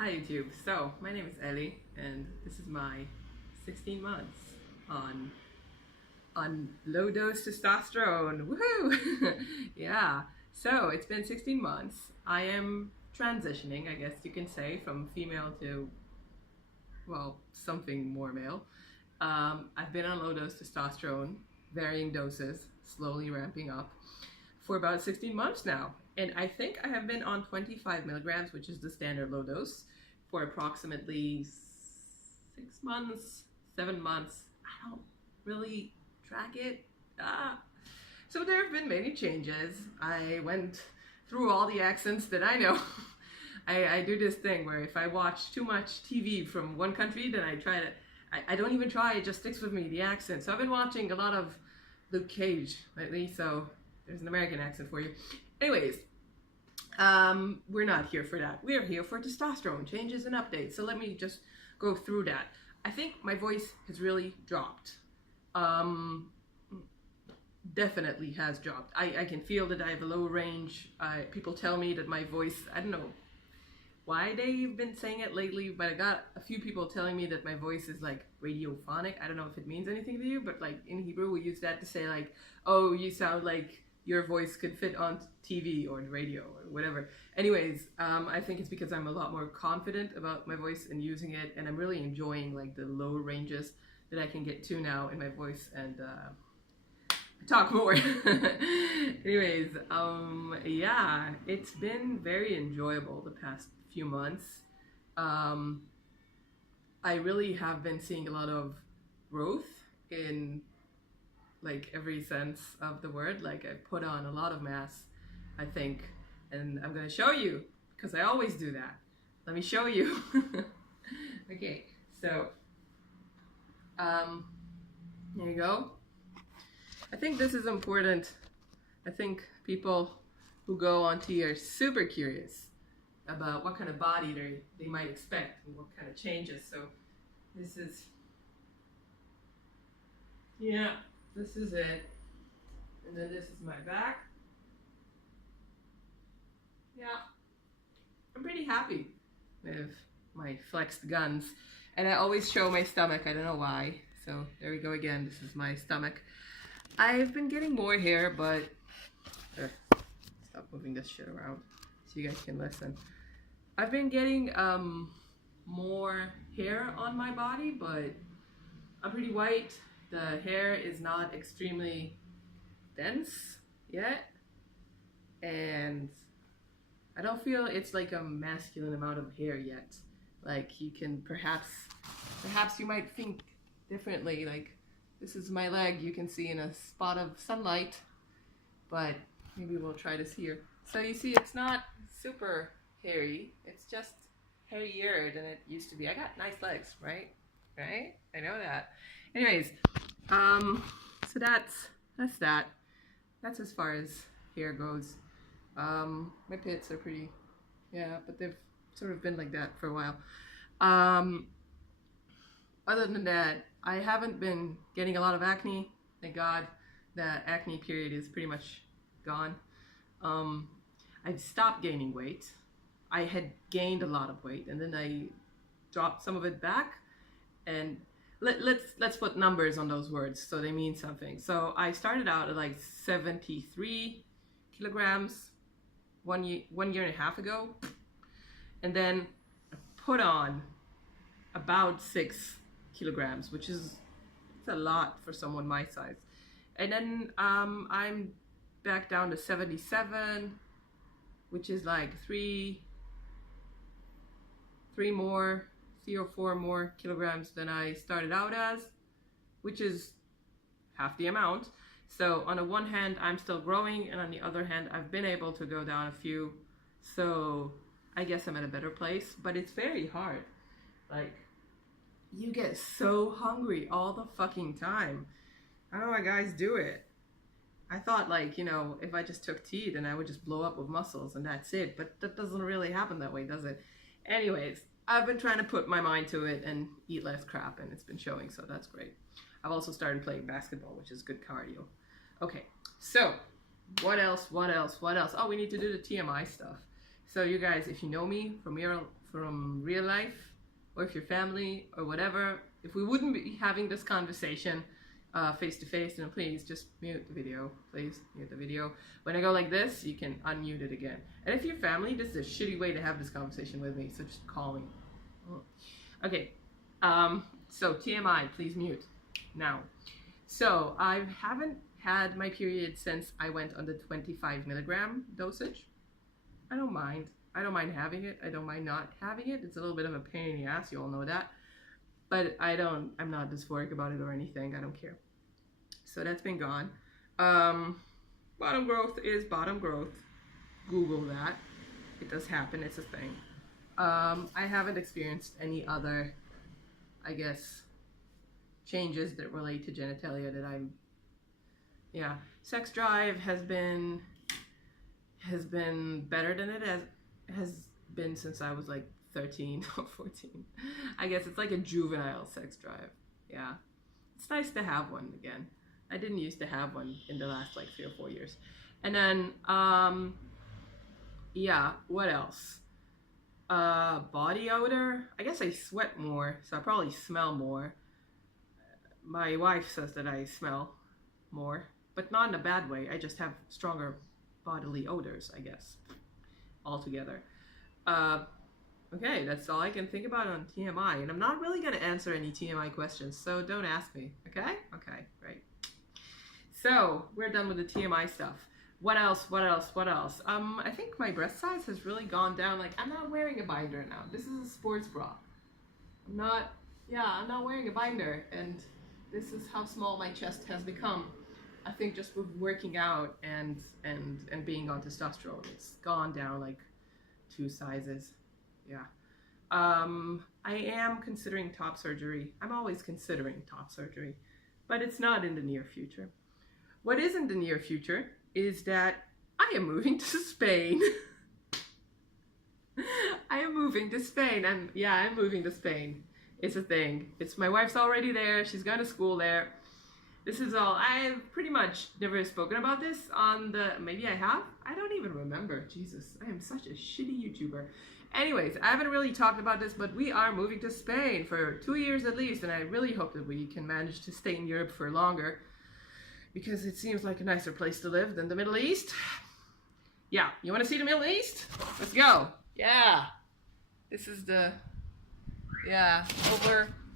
Hi YouTube. So my name is Ellie, and this is my 16 months on low dose testosterone. Woohoo! Yeah. So it's been 16 months. I am transitioning, I guess you can say, from female to something more male. I've been on low dose testosterone, varying doses, slowly ramping up for about 16 months now. And I think I have been on 25 milligrams, which is the standard low dose, for approximately 6 months, 7 months. I don't really track it. So there have been many changes. I went through all the accents that I know. I do this thing where if I watch too much TV from one country, then I don't even try, it just sticks with me, the accent. So I've been watching a lot of Luke Cage lately, so there's an American accent for you. Anyways, we're not here for that. We're here for testosterone changes and updates. So let me just go through that. I think my voice has really dropped. Definitely has dropped. I can feel that I have a low range. People tell me that my voice, I don't know why they've been saying it lately, but I got a few people telling me that my voice is like radiophonic. I don't know if it means anything to you, but like in Hebrew we use that to say like, oh, you sound like your voice could fit on TV or the radio or whatever. Anyways, I think it's because I'm a lot more confident about my voice and using it, and I'm really enjoying like the low ranges that I can get to now in my voice and talk more. Anyways, yeah, it's been very enjoyable the past few months. I really have been seeing a lot of growth in like every sense of the word. Like I put on a lot of mass, I think, and I'm gonna show you because I always do that. Let me show you. Okay, so here you go. I think this is important. I think people who go on T are super curious about what kind of body they might expect and what kind of changes. So this is, yeah, this is it. And then this is my back. Yeah, I'm pretty happy with my flexed guns. And I always show my stomach, I don't know why. So there we go again, this is my stomach. I've been getting more hair, but stop moving this shit around so you guys can listen. I've been getting more hair on my body, but I'm pretty white. The hair is not extremely dense yet, and I don't feel it's like a masculine amount of hair yet. Like you can perhaps you might think differently. Like this is my leg, you can see in a spot of sunlight, but maybe we'll try this here. So you see it's not super hairy, it's just hairier than it used to be. I got nice legs, right? Right? I know that. Anyways, so that's that. That's as far as hair goes. My pits are pretty, yeah, but they've sort of been like that for a while. Other than that, I haven't been getting a lot of acne. Thank God. The acne period is pretty much gone. I've stopped gaining weight. I had gained a lot of weight, and then I dropped some of it back. And let's put numbers on those words so they mean something. So I started out at like 73 kilograms one year and a half ago, and then I put on about 6 kilograms, which is it's a lot for someone my size. And then I'm back down to 77, which is like 3 or 4 more kilograms than I started out as, which is half the amount. So on the one hand, I'm still growing, and on the other hand, I've been able to go down a few. So I guess I'm at a better place, but it's very hard. Like, you get so hungry all the fucking time. I don't know why guys do it. I thought, like, you know, if I just took tea, then I would just blow up with muscles and that's it. But that doesn't really happen that way, does it? Anyways, I've been trying to put my mind to it and eat less crap, and it's been showing, so that's great. I've also started playing basketball, which is good cardio. Okay, so what else? Oh, we need to do the TMI stuff. So you guys, if you know me from real life, or if you're family or whatever, if we wouldn't be having this conversation face to face, then please just mute the video. Please mute the video. When I go like this, you can unmute it again. And if you're family, this is a shitty way to have this conversation with me, so just call me. Okay, so TMI, please mute now. So I haven't had my period since I went on the 25 milligram dosage. I don't mind. I don't mind having it. I don't mind not having it. It's a little bit of a pain in the ass, you all know that. But I'm not dysphoric about it or anything. I don't care. So that's been gone. Bottom growth is bottom growth. Google that. It does happen. It's a thing. I haven't experienced any other, I guess, changes that relate to genitalia that yeah. Sex drive has been better than it has been since I was like 13 or 14. I guess it's like a juvenile sex drive. Yeah. It's nice to have one again. I didn't used to have one in the last like 3 or 4 years. And then, yeah, what else? Body odor. I guess I sweat more, so I probably smell more. My wife says that I smell more, but not in a bad way. I just have stronger bodily odors, I guess, altogether. Okay, that's all I can think about on TMI, and I'm not really going to answer any TMI questions, so don't ask me, okay? Okay, right. So, we're done with the TMI stuff. What else? I think my breast size has really gone down. Like, I'm not wearing a binder now. This is a sports bra. I'm not wearing a binder, and this is how small my chest has become. I think just with working out and being on testosterone, it's gone down like 2 sizes. Yeah. I am considering top surgery. I'm always considering top surgery, but it's not in the near future. What is in the near future is that I am moving to Spain. I am moving to Spain. I'm moving to Spain. It's a thing. My wife's already there. She's going to school there. This is all. I've pretty much never spoken about this on maybe I have? I don't even remember. Jesus, I am such a shitty YouTuber. Anyways, I haven't really talked about this, but we are moving to Spain for 2 years at least, and I really hope that we can manage to stay in Europe for longer, because it seems like a nicer place to live than the Middle East. Yeah, you want to see the Middle East? Let's go. Yeah. This is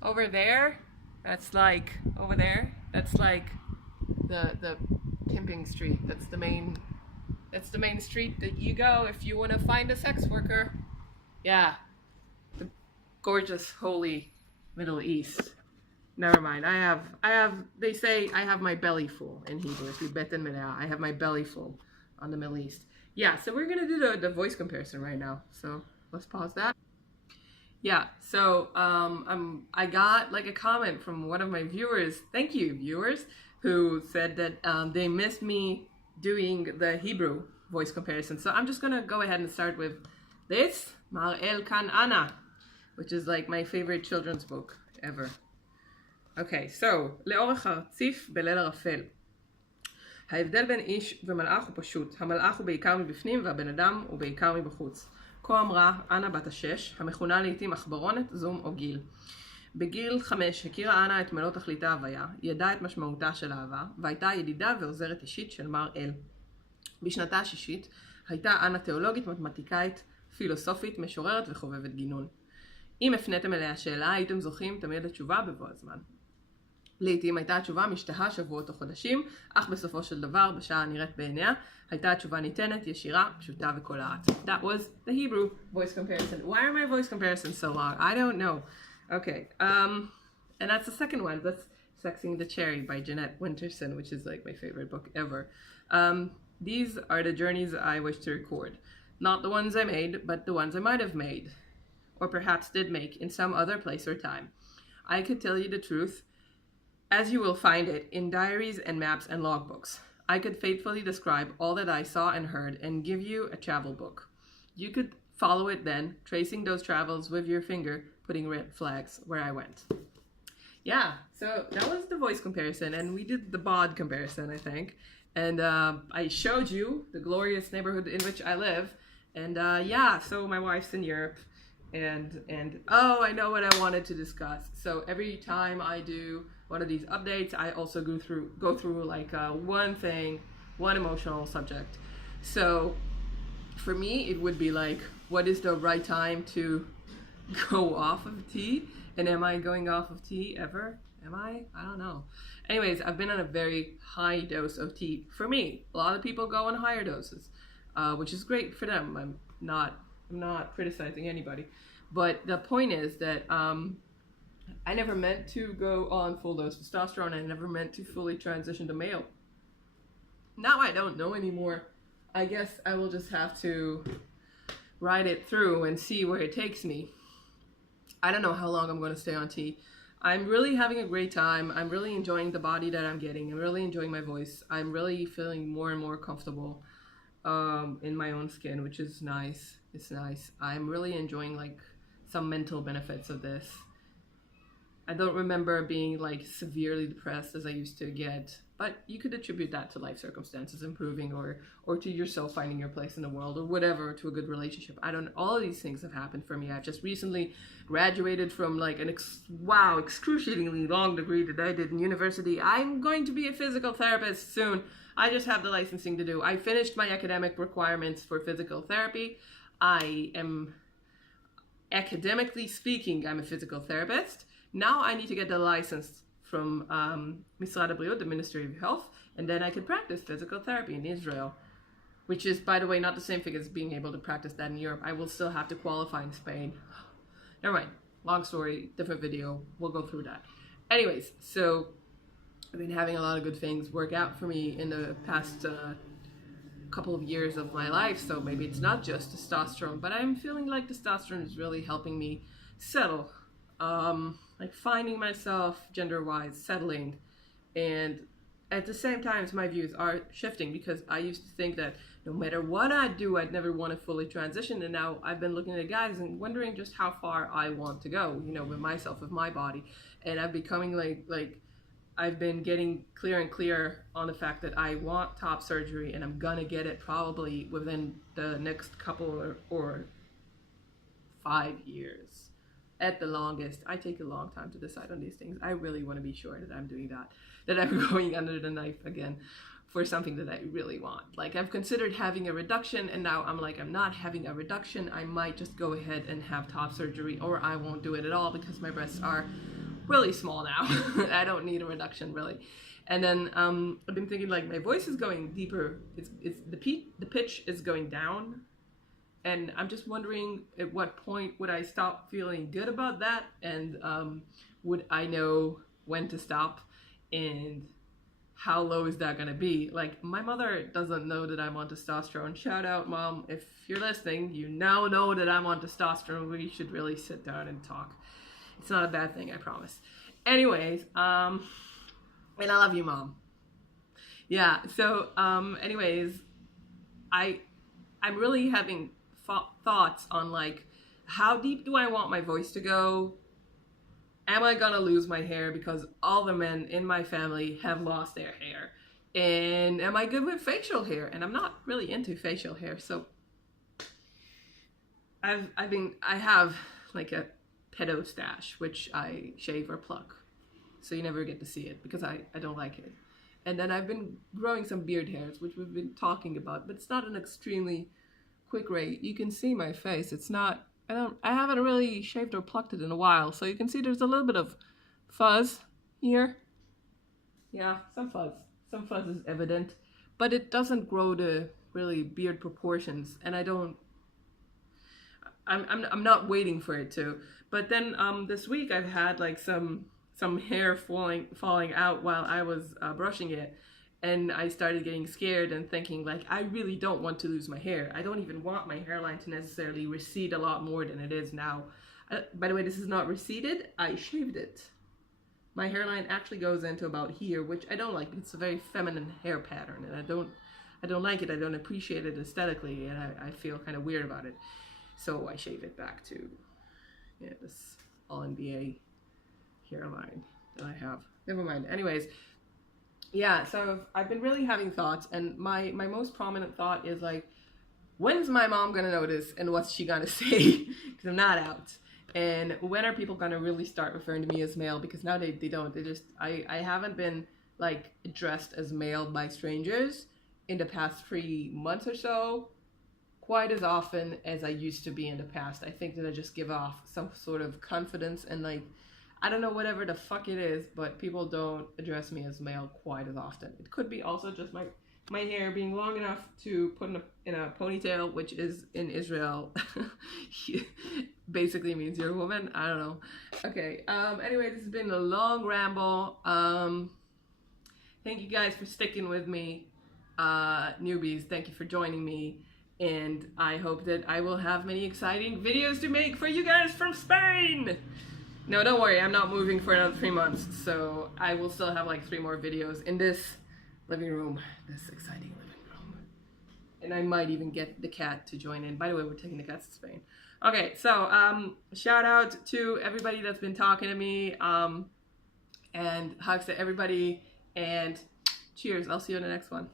over there. That's like, over there. That's like the pimping street. That's the main street that you go if you want to find a sex worker. Yeah. The gorgeous, holy Middle East. Never mind. They say I have my belly full in Hebrew. I have my belly full on the Middle East. Yeah, so we're going to do the voice comparison right now. So let's pause that. Yeah, so I got like a comment from one of my viewers. Thank you, viewers, who said that they missed me doing the Hebrew voice comparison. So I'm just going to go ahead and start with this, Mar El Kan Ana, which is like my favorite children's book ever. Okay, so, לאורך הרציף בליל ערפל. ההבדל בין איש ומלאך הוא פשוט. המלאך הוא בעיקר מבפנים והבן אדם הוא בעיקר מבחוץ. כה אמרה אנה בת 6, המכונה לעתים עכברונת, זום או גיל. בגיל 5 הכירה אנה את מלוא תכלית ההוויה, ידעה את משמעותה של אהבה, והייתה ידידה ועוזרת אישית של מר אל. בשנתה השישית הייתה אנה תיאולוגית, מתמטיקאית, פילוסופית, משוררת וחובבת גינון. אם הפניתם אליה שאלה, הייתם זוכים תמיד לתשובה בבוא הזמן. לעתים הייתה התשובה משתהה שבועות או חודשים, אך בסופו של דבר, בשעה הנראית בעיניה, הייתה התשובה ניתנת, ישירה, פשוטה וקולעת. That was the Hebrew voice comparison. Why are my voice comparisons so long? I don't know. Okay, and that's the second one. That's Sexing the Cherry by Jeanette Winterson, which is like my favorite book ever. These are the journeys I wish to record. Not the ones I made, but the ones I might have made, or perhaps did make in some other place or time. I could tell you the truth, as you will find it in diaries and maps and logbooks. I could faithfully describe all that I saw and heard and give you a travel book. You could follow it then, tracing those travels with your finger, putting red flags where I went. Yeah, so that was the voice comparison, and we did the bod comparison, I think. And I showed you the glorious neighborhood in which I live, And yeah, so my wife's in Europe, and oh, I know what I wanted to discuss. So every time I do one of these updates, I also go through like one thing, one emotional subject. So for me, it would be like, what is the right time to go off of tea? And am I going off of tea ever? Am I? I don't know. Anyways, I've been on a very high dose of tea. For me, a lot of people go on higher doses, which is great for them. I'm not criticizing anybody, but the point is that I never meant to go on full dose testosterone. I never meant to fully transition to male. Now I don't know anymore. I guess I will just have to ride it through and see where it takes me. I don't know how long I'm going to stay on tea. I'm really having a great time. I'm really enjoying the body that I'm getting. I'm really enjoying my voice. I'm really feeling more and more comfortable in my own skin, which is nice. It's nice. I'm really enjoying like some mental benefits of this. I don't remember being like severely depressed as I used to get, but you could attribute that to life circumstances improving, or to yourself finding your place in the world, or whatever, to a good relationship. I don't. All of these things have happened for me. I've just recently graduated from like an excruciatingly long degree that I did in university. I'm going to be a physical therapist soon. I just have the licensing to do. I finished my academic requirements for physical therapy. I am, academically speaking, I'm a physical therapist. Now I need to get the license from Misrad Abreut, the Ministry of Health, and then I could practice physical therapy in Israel, which is, by the way, not the same thing as being able to practice that in Europe. I will still have to qualify in Spain. Never mind. Long story, different video. We'll go through that. Anyways, so I've been having a lot of good things work out for me in the past couple of years of my life, so maybe it's not just testosterone, but I'm feeling like testosterone is really helping me settle. Like finding myself gender-wise, settling, and at the same time my views are shifting, because I used to think that no matter what I do, I'd never want to fully transition, and now I've been looking at guys and wondering just how far I want to go, with myself, with my body, and I'm becoming like I've been getting clearer and clearer on the fact that I want top surgery, and I'm gonna get it probably within the next couple or 5 years. At the longest. I take a long time to decide on these things. I really want to be sure that I'm doing that I'm going under the knife again for something that I really want. Like, I've considered having a reduction, and now I'm like, I'm not having a reduction. I might just go ahead and have top surgery, or I won't do it at all because my breasts are really small now. I don't need a reduction, really. And then I've been thinking, like, my voice is going deeper. It's the pitch is going down. And I'm just wondering, at what point would I stop feeling good about that? And would I know when to stop? And how low is that going to be? Like, my mother doesn't know that I'm on testosterone. Shout out, Mom. If you're listening, you now know that I'm on testosterone. We should really sit down and talk. It's not a bad thing, I promise. Anyways, and I love you, Mom. Yeah, so anyways, I'm really having thoughts on, like, how deep do I want my voice to go? Am I gonna lose my hair because all the men in my family have lost their hair? And am I good with facial hair? And I'm not really into facial hair, so I have like a pedo stash, which I shave or pluck, so you never get to see it because I don't like it. And then I've been growing some beard hairs, which we've been talking about, but it's not an extremely quick rate. You can see my face. It's not, I haven't really shaved or plucked it in a while, so you can see there's a little bit of fuzz here. Yeah, some fuzz is evident, but it doesn't grow to really beard proportions, and I'm not waiting for it to. But then this week I've had like some hair falling out while I was brushing it. And I started getting scared and thinking, like, I really don't want to lose my hair. I don't even want my hairline to necessarily recede a lot more than it is now. By the way, this is not receded. I shaved it. My hairline actually goes into about here, which I don't like. It's a very feminine hair pattern, and I don't like it. I don't appreciate it aesthetically, and I feel kind of weird about it. So I shave it back to, this all-NBA hairline that I have. Never mind. Anyways. Yeah, so I've been really having thoughts, and my most prominent thought is, like, when's my mom gonna notice and what's she gonna say? Because I'm not out. And when are people gonna really start referring to me as male? Because now they don't. They just, I haven't been like addressed as male by strangers in the past 3 months or so quite as often as I used to be in the past. I think that I just give off some sort of confidence and like, I don't know, whatever the fuck it is, but people don't address me as male quite as often. It could be also just my hair being long enough to put in a ponytail, which is in Israel basically means you're a woman. I don't know. Okay. Anyway, this has been a long ramble. Thank you guys for sticking with me. Newbies, thank you for joining me. And I hope that I will have many exciting videos to make for you guys from Spain. No, don't worry, I'm not moving for another 3 months, so I will still have like 3 more videos in this living room, this exciting living room. And I might even get the cat to join in. By the way, we're taking the cats to Spain. Okay, so shout out to everybody that's been talking to me, and hugs to everybody, and cheers. I'll see you in the next one.